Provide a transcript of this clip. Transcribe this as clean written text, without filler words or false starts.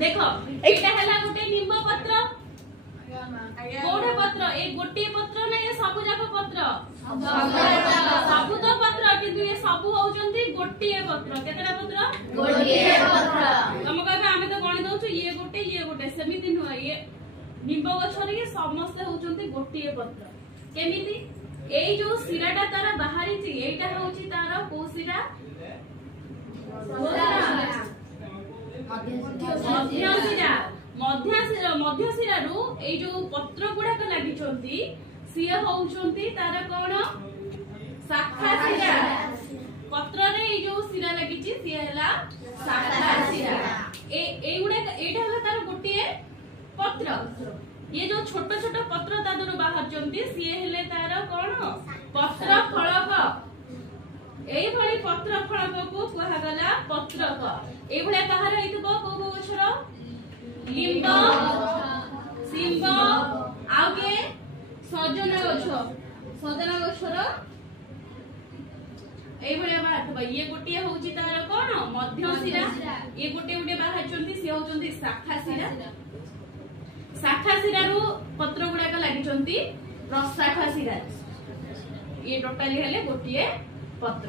देखो एटा हला गोटे निम्ब पत्र कोडे पत्र ए गोटे पत्र ना ये सब जाक पत्र सब तो पत्र किंतु ये सब होउचंती गोटे पत्र केतरा पत्र गोटे पत्र हम कहबे आमे तो गणी दउछु ये गोटे सेमिति न ये निम्ब गछरे के समस्त होउचंती गोटे पत्र केमिति एई जो सिराटा तारा बाहरी छि एटा होउची तारा को सिरा मध्य सिरा रु ए जो पत्र गुड़ाक लागिचंती सिए होउचंती तार कोन शाखा सिरा पत्र रे ए जो सिरा लागिची सिए हला शाखा सिरा ए गुडा एटा हला तार गोटिए पत्र ये जो छोट छोट पत्र तादरो बाहर जंती सिए हेले तार कोन पत्र फलक एई भली पत्र फलक को कहा गला पत्रक एई भली कहार हेतबो को गछर लिंब सिंब आगे सजना गछर एई भली बाहर ये गोटिए होउची तार कोन मध्य सिरा ये गोटे बाहर चंती से होउचंती शाखा सिरा रु पत्र गुड़ाक लागिचंती प्रशाखा सिरा ये टोटली हेले गोटिए पत्र।